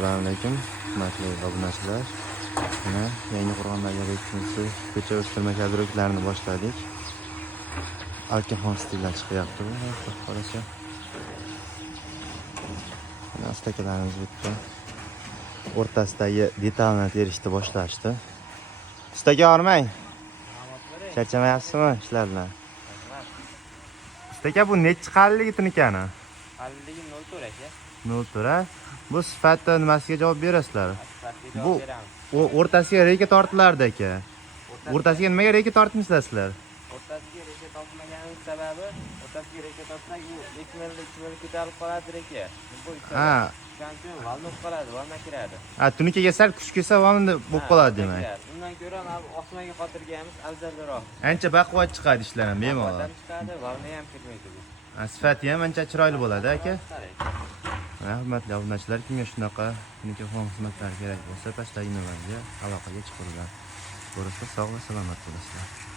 Assalomu alaykum, hurmatli obunachilar. Mana yangi Qo'rg'ondagi ikkinchi ko'cha o'stirma kadroklarini boshladik. Alkahon stilda chiqyapti bu. Qarasa. Mana astakalarimiz bitta. O'rtasidagi detalni terishni boshlashdi. Ustaga ormang. Charchamayapsizmi ishlar bilan? Ustaga bu nechi qalligi tunikani? Qalligi 0.4 aka. 0.4. Bu sifatda nimasiga javob berasizlar? Sifatga Bu javob beramiz. o'rtasiga reka tortilardi aka. O'rtasiga nimaga reka tortmisizlar sizlar? O'rtasiga reka tortmaganimiz sababi, o'rtasiga reka tortsak u ikmilli ko'tarib qoladi reka. Bu Ha. Shuning valnov qoladi, valna kiradi. Ha, tunikaga sal kuch kelsa valni bo'lib qoladi demak. Undan ko'ra osmonga qotirganimiz afzalroq. Ancha baquvvat chiqadi ishlar ham bemalol. Odam chiqadi, valna ham kirmaydi bu. Sifati ham ancha chiroyli bo'ladi aka. Hurmatli obunachilar, kimga shunaqa tunikafon xizmatlari kerak bo'lsa, pastdagi nomerga aloqaga chiqinglar. Ko'rishib sog' va salomat bo'lasizlar.